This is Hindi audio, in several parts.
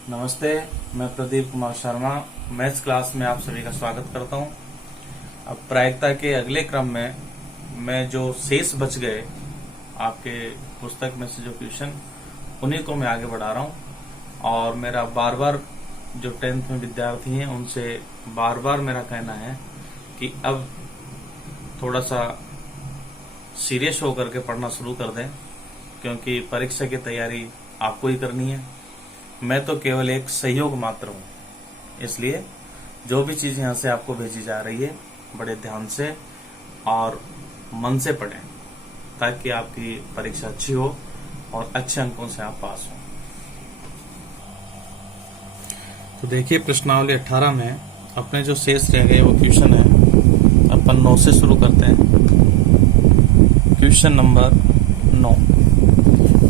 नमस्ते, मैं प्रदीप कुमार शर्मा मैथ्स क्लास में आप सभी का स्वागत करता हूं। अब प्रायिकता के अगले क्रम में मैं जो शेष बच गए आपके पुस्तक में से जो क्वेश्चन, उन्हीं को मैं आगे बढ़ा रहा हूं। और मेरा बार बार जो 10th में विद्यार्थी हैं उनसे बार बार मेरा कहना है कि अब थोड़ा सा सीरियस होकर के पढ़ना शुरू कर दें, क्योंकि परीक्षा की तैयारी आपको ही करनी है। मैं तो केवल एक सहयोग मात्र हूं। इसलिए जो भी चीज यहां से आपको भेजी जा रही है बड़े ध्यान से और मन से पढ़ें, ताकि आपकी परीक्षा अच्छी हो और अच्छे अंकों से आप पास हो। तो देखिए, प्रश्नावली 18 में अपने जो शेष रह गए वो क्वेश्चन है। अपन 9 से शुरू करते हैं। क्वेश्चन नंबर 9,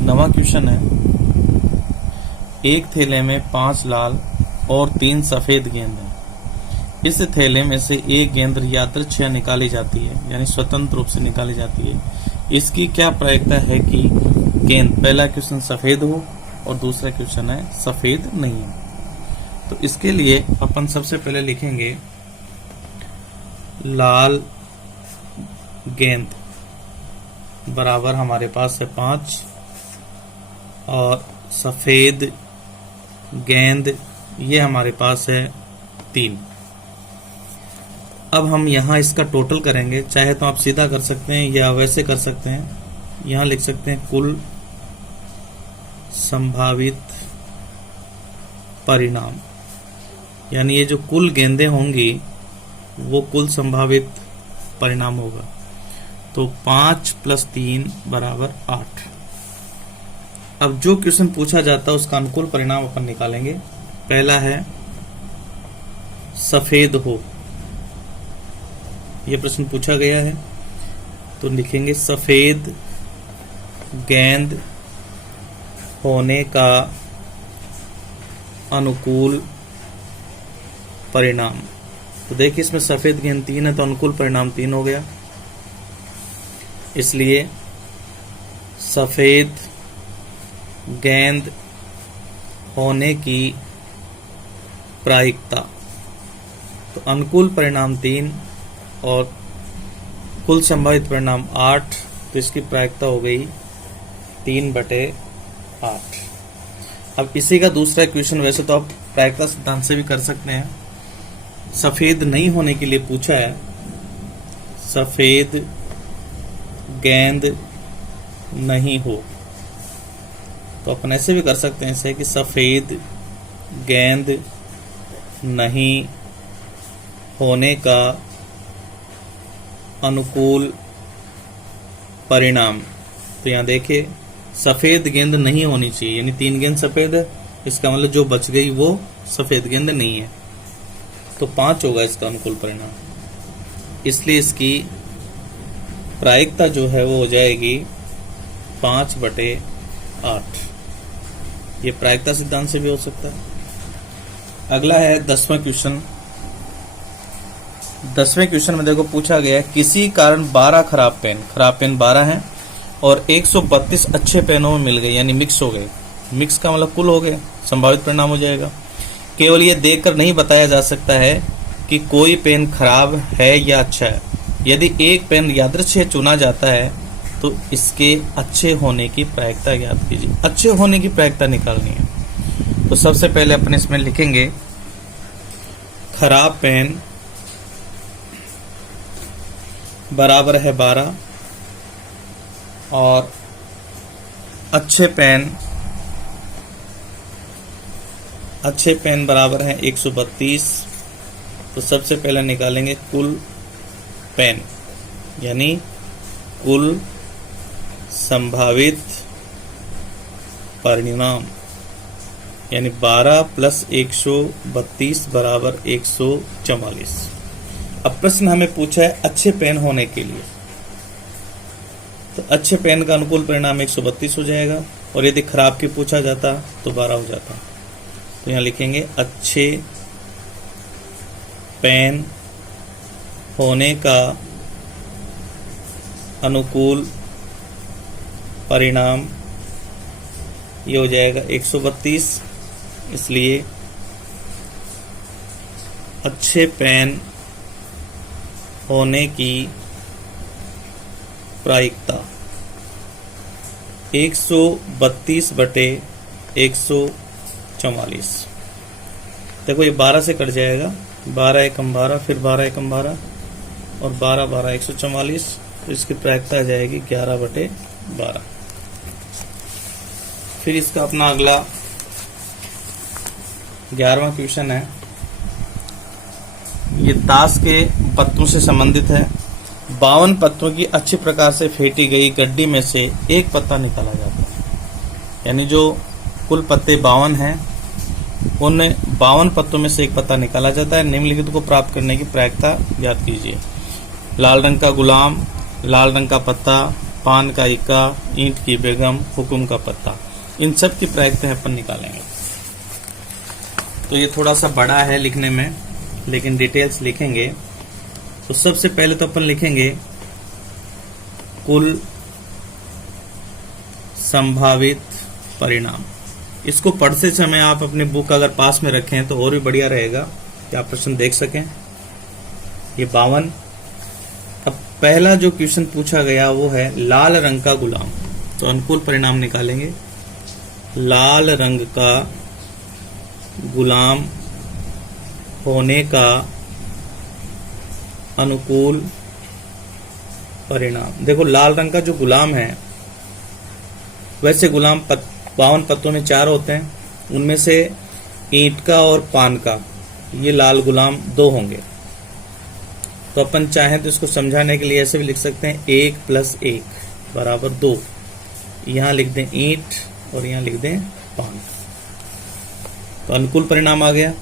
नवा क्वेश्चन है। एक थैले में 5 लाल और 3 सफेद गेंद हैं। इस थैले में से एक गेंद यादृच्छिक निकाली जाती है, यानी स्वतंत्र रूप से निकाली जाती है। इसकी क्या प्रायिकता है कि गेंद, पहला क्वेश्चन सफेद हो और दूसरा क्वेश्चन है सफेद नहीं है। तो इसके लिए अपन सबसे पहले लिखेंगे लाल गेंद बराबर हमारे पास है 5 और सफेद गेंद ये हमारे पास है 3। अब हम यहां इसका टोटल करेंगे। चाहे तो आप सीधा कर सकते हैं या वैसे कर सकते हैं। यहां लिख सकते हैं कुल संभावित परिणाम, यानी ये जो कुल गेंदें होंगी वो कुल संभावित परिणाम होगा। तो 5 + 3 = 8। अब जो क्वेश्चन पूछा जाता है उसका अनुकूल परिणाम अपन निकालेंगे। पहला है सफेद हो, यह प्रश्न पूछा गया है, तो लिखेंगे सफेद गेंद होने का अनुकूल परिणाम। तो देखिए, इसमें सफेद गेंद 3 है तो अनुकूल परिणाम 3 हो गया। इसलिए सफेद गेंद होने की प्रायिकता, तो अनुकूल परिणाम 3 और कुल संभावित परिणाम 8, तो इसकी प्रायिकता हो गई 3/8। अब इसी का दूसरा क्वेश्चन, वैसे तो आप प्रायिकता सिद्धांत से भी कर सकते हैं। सफेद नहीं होने के लिए पूछा है, सफेद गेंद नहीं हो, तो अपन ऐसे भी कर सकते हैं इसे कि सफेद गेंद नहीं होने का अनुकूल परिणाम। तो यहां देखिए, सफेद गेंद नहीं होनी चाहिए, यानी 3 गेंद सफेद है, इसका मतलब जो बच गई वो सफेद गेंद नहीं है, तो 5 होगा इसका अनुकूल परिणाम। इसलिए इसकी प्रायिकता जो है वो हो जाएगी 5/8। ये प्रायिकता सिद्धांत से भी हो सकता है। अगला है 10वां क्वेश्चन। 10वें क्वेश्चन में देखो पूछा गया, किसी कारण 12 खराब पेन 12 हैं और 132 अच्छे पेनों में मिल गए, यानी मिक्स हो गए। मिक्स का मतलब कुल हो गए, संभावित परिणाम हो जाएगा। केवल ये देखकर नहीं बताया जा सकता है कि कोई पेन खराब है या अच्छा है। यदि एक पेन यादृच्छिक चुना जाता है तो इसके अच्छे होने की प्रायिकता ज्ञात कीजिए। अच्छे होने की प्रायिकता निकालनी है। तो सबसे पहले अपन इसमें लिखेंगे खराब पेन बराबर है 12 और अच्छे पेन बराबर है 132। तो सबसे पहले निकालेंगे कुल पेन, यानी कुल संभावित परिणाम, यानी 12 + 132 = 144। अब प्रश्न हमें पूछा है अच्छे पेन होने के लिए, तो अच्छे पेन का अनुकूल परिणाम 132 हो जाएगा, और यदि खराब की पूछा जाता तो 12 हो जाता। तो यहां लिखेंगे अच्छे पेन होने का अनुकूल परिणाम ये हो जाएगा 132 इसलिए अच्छे पेन होने की प्रायिकता 132/144। देखो ये 12 से कट जाएगा, 12 एकम 12, फिर 12 एकम 12 और 12 12 144, तो इसकी प्रायिकता आ जाएगी 11/12। फिर इसका अपना अगला 11वां क्वेश्चन है। ये ताश के पत्तों से संबंधित है। 52 पत्तों की अच्छी प्रकार से फेंटी गई गड्डी में से एक पत्ता निकाला जाता है। यानी जो कुल पत्ते 52 हैं, उन 52 पत्तों में से एक पत्ता निकाला जाता है। निम्नलिखित को प्राप्त करने की प्रायिकता याद कीजिए। लाल रंग का गुलाम, लाल रंग का पत्ता, पान का इक्का, ईंट की बेगम, हुकुम का पत्ता, इन सब की प्रायिकता अपन निकालेंगे। तो ये थोड़ा सा बड़ा है लिखने में, लेकिन डिटेल्स लिखेंगे। तो सबसे पहले तो अपन लिखेंगे कुल संभावित परिणाम। इसको पढ़ते समय आप अपनी बुक अगर पास में रखें तो और भी बढ़िया रहेगा कि आप प्रश्न देख सकें। ये 52। अब पहला जो क्वेश्चन पूछा गया वो है लाल रंग का गुलाम। तो अनुकूल परिणाम निकालेंगे। लाल रंग का गुलाम होने का अनुकूल परिणाम। देखो लाल रंग का जो गुलाम है, वैसे गुलाम 52 पत्तों में 4 होते हैं, उनमें से ईंट का और पान का ये लाल गुलाम 2 होंगे। तो अपन चाहें तो इसको समझाने के लिए ऐसे भी लिख सकते हैं 1 + 1 = 2। यहां लिख दें ईंट और यहां लिख दें पान। तो अनुकूल परिणाम आ गया।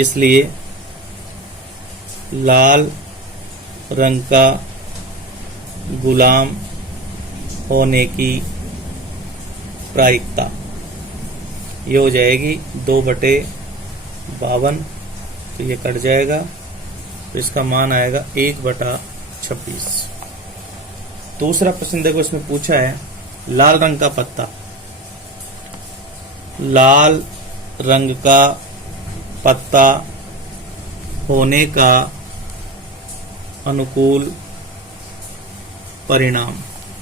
इसलिए लाल रंग का गुलाम होने की प्रायिकता ये हो जाएगी 2/52। तो ये कट जाएगा, तो इसका मान आएगा 1/26। दूसरा प्रश्न देखो, इसमें पूछा है लाल रंग का पत्ता। लाल रंग का पत्ता होने का अनुकूल परिणाम।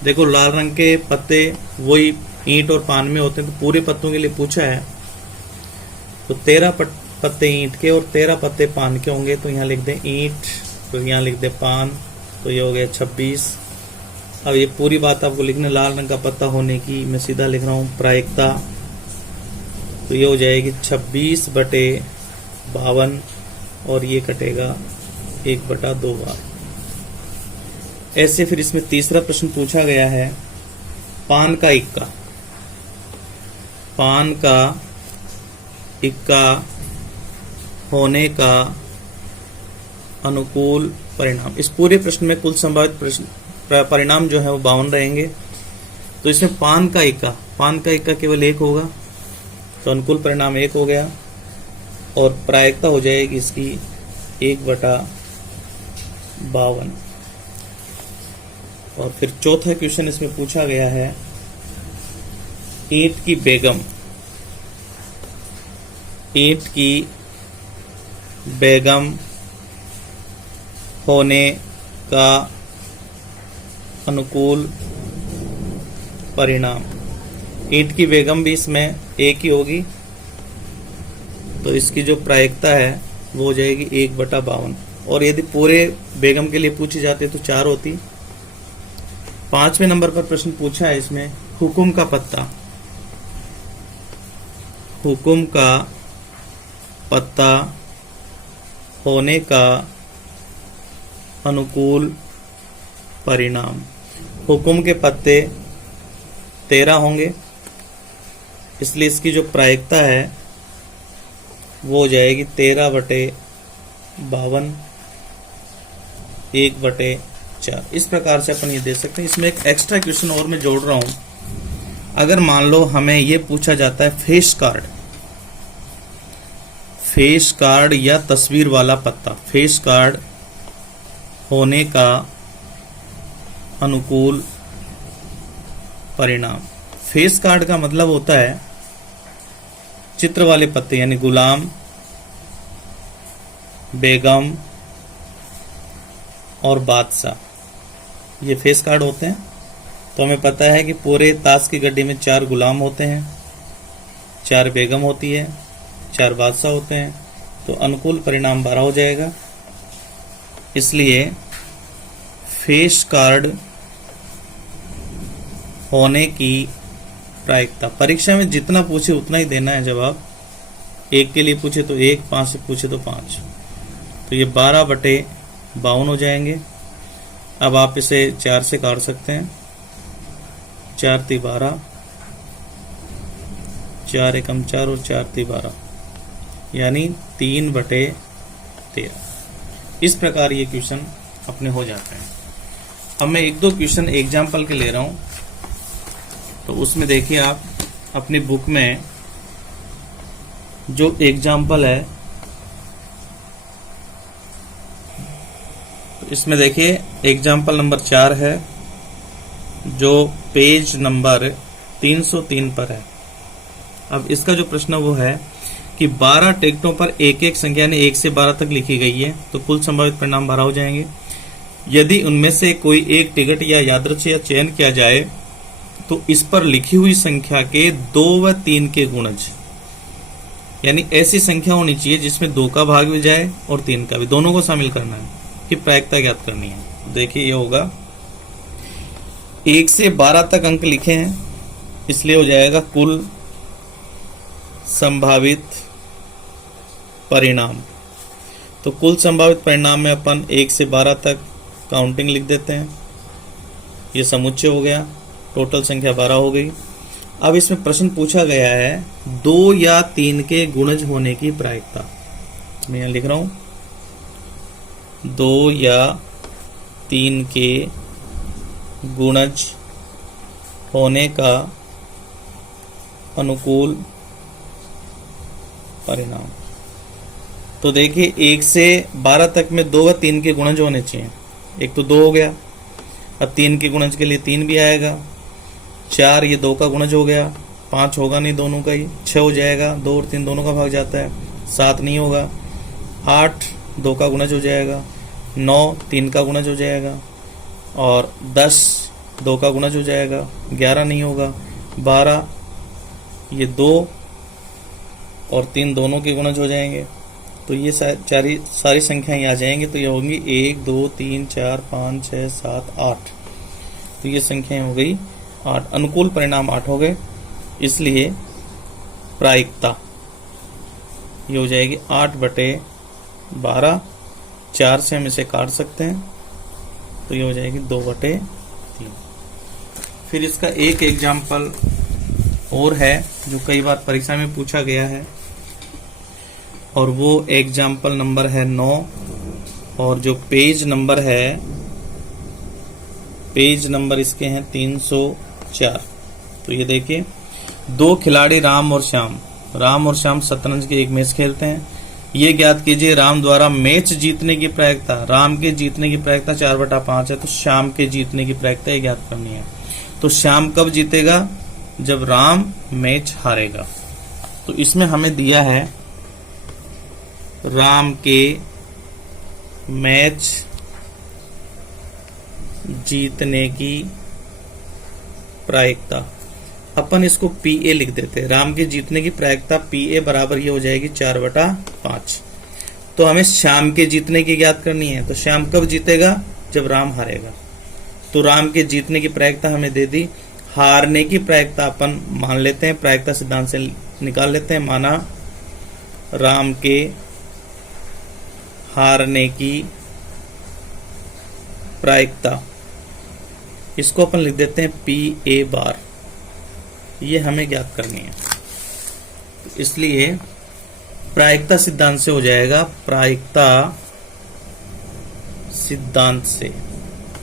देखो लाल रंग के पत्ते वही ईंट और पान में होते हैं, तो पूरे पत्तों के लिए पूछा है। तो 13 पत्ते ईंट के और 13 पत्ते पान के होंगे। तो यहाँ लिख दें ईंट, तो यहाँ लिख दें पान, तो ये हो गया 26। अब ये पूरी बात आपको लिखना, लाल रंग का पत्ता होने की मैं सीधा लिख रहा हूँ प्रायिकता। तो ये हो जाएगी 26/52 और ये कटेगा 1/2 बार। ऐसे फिर इसमें तीसरा प्रश्न पूछा गया है पान का इक्का। पान का इक्का होने का अनुकूल परिणाम। इस पूरे प्रश्न में कुल संभावित परिणाम जो है वो 52 रहेंगे। तो इसमें पान का इक्का केवल 1 होगा, तो अनुकूल परिणाम 1 हो गया और प्रायिकता हो जाएगी इसकी 1/52। और फिर चौथा क्वेश्चन इसमें पूछा गया है ईंट की बेगम। ईंट की बेगम होने का अनुकूल परिणाम। ईंट की बेगम भी इसमें 1 ही होगी, तो इसकी जो प्रायिकता है वो हो जाएगी 1/52। और यदि पूरे बेगम के लिए पूछी जाती तो 4 होती। 5वें नंबर पर प्रश्न पूछा है इसमें हुकुम का पत्ता। हुकुम का पत्ता होने का अनुकूल परिणाम। हुकुम के पत्ते 13 होंगे, इसलिए इसकी जो प्रायिकता है वो हो जाएगी 13/52 1/4। इस प्रकार से अपन ये दे सकते हैं। इसमें एक एक्स्ट्रा क्वेश्चन और मैं जोड़ रहा हूं। अगर मान लो हमें ये पूछा जाता है फेस कार्ड या तस्वीर वाला पत्ता, फेस कार्ड होने का अनुकूल परिणाम। फेस कार्ड का मतलब होता है चित्र वाले पत्ते यानी गुलाम, बेगम और बादशाह, ये फेस कार्ड होते हैं। तो हमें पता है कि पूरे ताश की गड्डी में 4 गुलाम होते हैं, 4 बेगम होती है, 4 बादशाह होते हैं। तो अनुकूल परिणाम 12 हो जाएगा। इसलिए फेस कार्ड होने की प्रायिकता, परीक्षा में जितना पूछे उतना ही देना है जवाब। 1 के लिए पूछे तो 1, 5 से पूछे तो 5, तो ये 12/52 हो जाएंगे। अब आप इसे 4 से काट सकते हैं। 4 × 12, 4 एकम 4 और 4 × 12 यानी 3/13। इस प्रकार ये क्वेश्चन अपने हो जाते हैं। अब मैं 1-2 क्वेश्चन एग्जाम्पल के ले रहा हूं। तो उसमें देखिए आप अपनी बुक में जो एग्जाम्पल है, इसमें देखिए एग्जाम्पल नंबर 4 है जो पेज नंबर 303 पर है। अब इसका जो प्रश्न वो है कि 12 टिकटों पर एक एक संख्या ने 1 से 12 तक लिखी गई है, तो कुल संभावित परिणाम 12 हो जाएंगे। यदि उनमें से कोई एक टिकट या यादृच्छिक चयन किया जाए तो इस पर लिखी हुई संख्या के 2 व 3 के गुणज, यानी ऐसी संख्या होनी चाहिए जिसमें 2 का भाग भी जाए और 3 का भी, दोनों को शामिल करना है कि प्रायिकता ज्ञात करनी है। देखिए ये होगा 1 से 12 तक अंक लिखे हैं, इसलिए हो जाएगा कुल संभावित परिणाम। तो कुल संभावित परिणाम में अपन 1 से 12 तक काउंटिंग लिख देते हैं। ये समुच्चय हो गया, टोटल संख्या 12 हो गई। अब इसमें प्रश्न पूछा गया है 2 या 3 के गुणज होने की प्रायिकता। मैं यहां लिख रहा हूं 2 या 3 के गुणज होने का अनुकूल परिणाम। तो देखिए 1 से 12 तक में 2 व 3 के गुणज होने चाहिए। एक तो 2 हो गया, अब 3 के गुणज के लिए 3 भी आएगा। 4 ये 2 का गुणज हो गया, 5 होगा नहीं दोनों का ही, 6 हो जाएगा, 2 और 3 दोनों का भाग जाता है, 7 नहीं होगा। 8 2 का गुणज हो जाएगा, 9 3 का गुणज हो जाएगा, और 10 2 का गुणज हो जाएगा, 11 नहीं होगा। 12 ये 2 और 3 दोनों के गुणज हो जाएंगे। तो ये सारी संख्याएं आ जाएंगी। तो ये होंगी 1 2 3 4 5 6 7 8। तो ये संख्याएं हो गई 8। अनुकूल परिणाम 8 हो गए, इसलिए प्रायिकता ये हो जाएगी 8/12। 4 से हम इसे काट सकते हैं, तो ये हो जाएगी 2/3। फिर इसका एक एग्जाम्पल और है जो कई बार परीक्षा में पूछा गया है, और वो एग्जाम्पल नंबर है 9, और जो पेज नंबर है, पेज नंबर इसके हैं 304। तो ये देखिए 2 खिलाड़ी राम और श्याम शतरंज के एक मैच खेलते हैं। ये ज्ञात कीजिए राम द्वारा मैच जीतने की प्रायिकता। राम के जीतने की प्रायिकता 4/5 है, तो श्याम के जीतने की प्रायिकता ये ज्ञात करनी है। तो श्याम कब जीतेगा? जब राम मैच हारेगा। तो इसमें हमें दिया है राम के मैच जीतने की प्रायिकता। अपन इसको PA लिख देते हैं। राम के जीतने की प्रायिकता PA बराबर ये हो जाएगी 4/5। तो हमें श्याम के जीतने की ज्ञात करनी है। तो श्याम कब जीतेगा? जब राम हारेगा। तो राम के जीतने की प्रायिकता हमें दे दी। हारने की प्रायिकता अपन मान लेते हैं, प्रायिकता सिद्धांत से निकाल लेते हैं। माना राम के हारने की प्रायिकता, इसको अपन लिख देते हैं PA बार। ये हमें ज्ञात करनी है, इसलिए प्रायिकता सिद्धांत से हो जाएगा। प्रायिकता सिद्धांत से,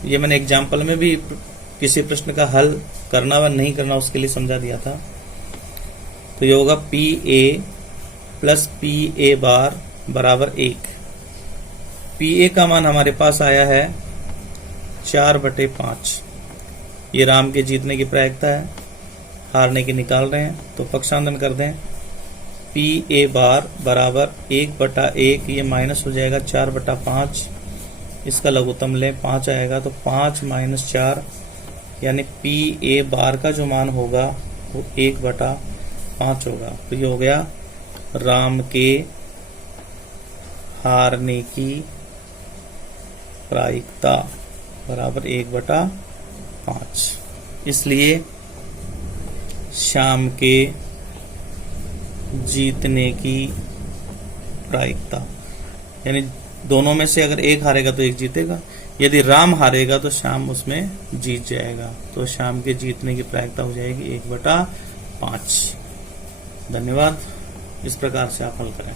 ये मैंने एग्जाम्पल में भी किसी प्रश्न का हल करना व नहीं करना उसके लिए समझा दिया था। तो ये होगा PA प्लस PA बार बराबर 1। PA का मान हमारे पास आया है 4/5। ये राम के जीतने की प्रायिकता है, हारने की निकाल रहे हैं, तो पक्षांतरण कर दें। पी ए बार बराबर 1/1, ये माइनस हो जाएगा 4/5, इसका लघुत्तम लें 5 आएगा तो 5 - 4 यानी पी ए बार का जो मान होगा वो 1/5 होगा। तो ये हो गया राम के हारने की प्रायिकता बराबर 1/5। इसलिए श्याम के जीतने की प्रायिकता, यानी दोनों में से अगर एक हारेगा तो एक जीतेगा, यदि राम हारेगा तो श्याम उसमें जीत जाएगा। तो श्याम के जीतने की प्रायिकता हो जाएगी 1/5। धन्यवाद। इस प्रकार से आप हल करें।